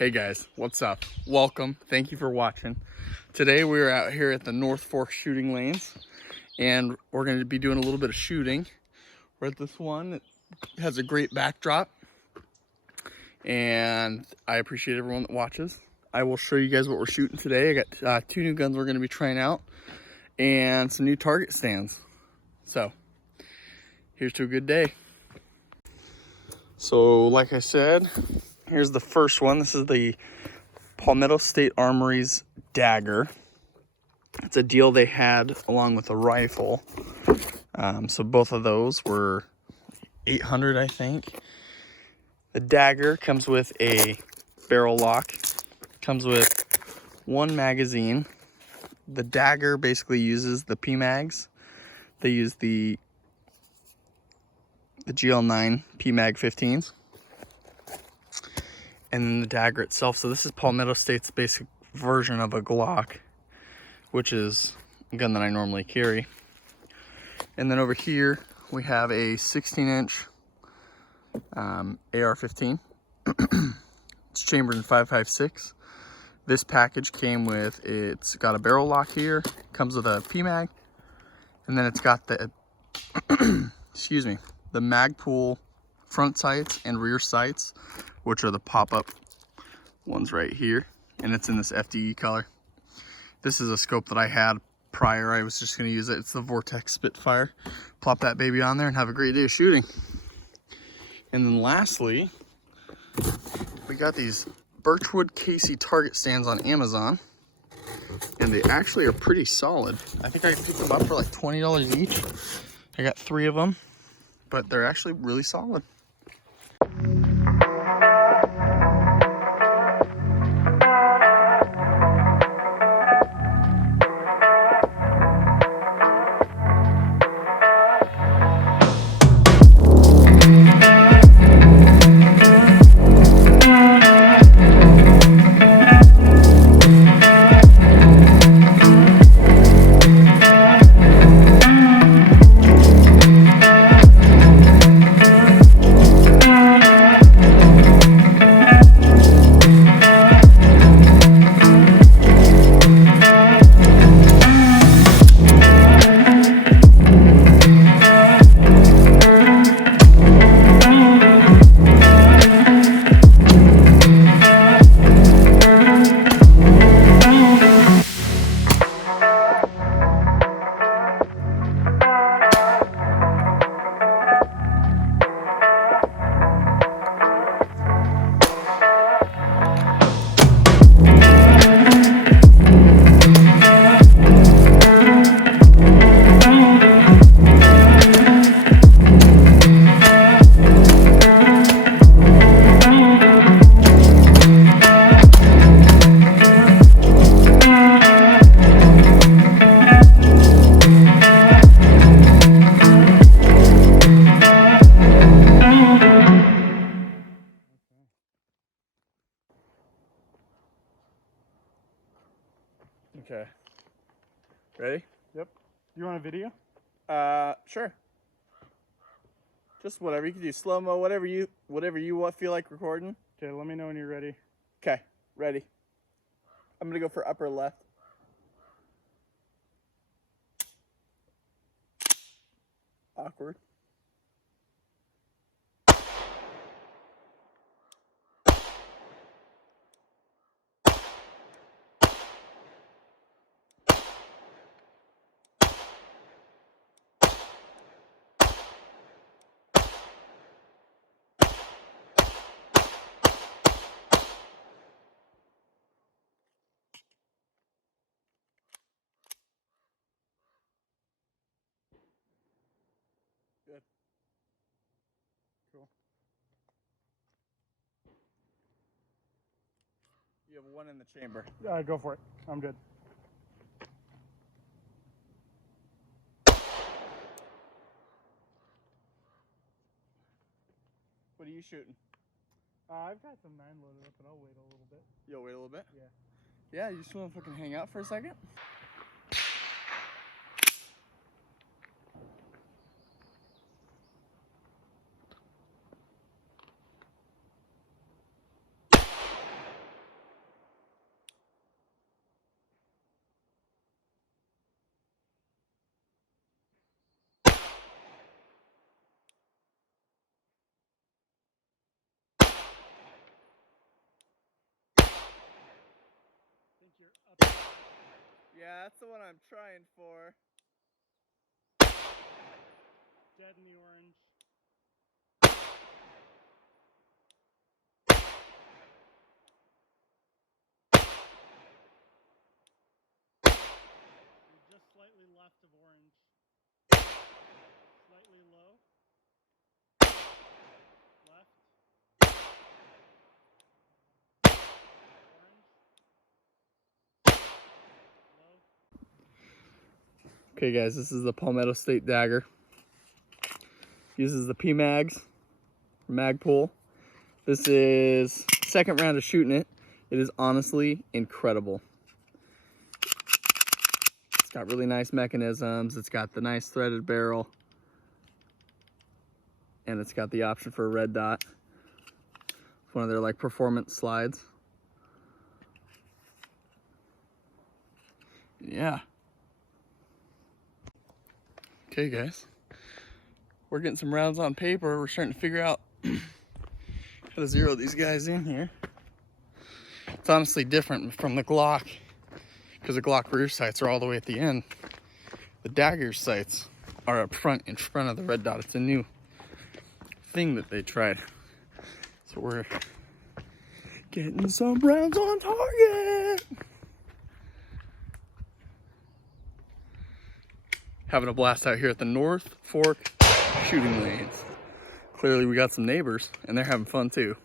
Hey guys, what's up? Welcome. Thank you for watching. Today we're out here at the North Fork shooting lanes and we're going to be doing a little bit of shooting. We're at this one. It has a great backdrop and I appreciate everyone that watches. I will show you guys what we're shooting today. I got two new guns we're going to be trying out and some new target stands. So here's to a good day. So like I said, here's the first one. This is the Palmetto State Armories Dagger. It's a deal they had along with a rifle. So both of those were $800, I think. The Dagger comes with a barrel lock. Comes with one magazine. The Dagger basically uses the PMags. They use the GL9 PMag 15s. And then the Dagger itself. So this is Palmetto State's basic version of a Glock, which is a gun that I normally carry. And then over here we have a 16-inch AR-15. It's chambered in 5.56. This package came with, it's got a barrel lock here, comes with a PMag, and then it's got the excuse me, the Magpul front sights and rear sights, which are the pop-up ones right here, and it's in this FDE color. This is a scope that I had prior. I was just going to use it. It's the Vortex Spitfire. Plop that baby on there and have a great day of shooting. And then lastly, we got these Birchwood Casey target stands on Amazon, and they actually are pretty solid. I think I picked them up for like $20 each. I got 3 of them, but they're actually really solid. Okay. Ready? Yep. You want a video? Sure. Just whatever. You can do slow-mo, whatever you feel like recording. Okay, let me know when you're ready. Okay, ready. I'm gonna go for upper left. Awkward. Good. Cool. You have one in the chamber. Go for it. I'm good. What are you shooting? I've got some 9 loaded up, but I'll wait a little bit. You'll wait a little bit? Yeah. Yeah, you just want to fucking hang out for a second? Yeah, that's the one I'm trying for. Dead in the orange. You're just slightly left of orange. Slightly low. Left. Orange. Low. Okay guys, this is the Palmetto State Dagger. Uses the PMags, Magpul. This is second round of shooting it. It is honestly incredible. It's got really nice mechanisms. It's got the nice threaded barrel. And it's got the option for a red dot. It's one of their like performance slides. Yeah. Okay guys, we're getting some rounds on paper. We're starting to figure out how to zero these guys in here. It's honestly different from the Glock, because the Glock rear sights are all the way at the end. The Dagger sights are up front, in front of the red dot. It's a new thing that they tried. So we're getting some rounds on target. Having a blast out here at the North Fork shooting lanes. Clearly we got some neighbors and they're having fun too.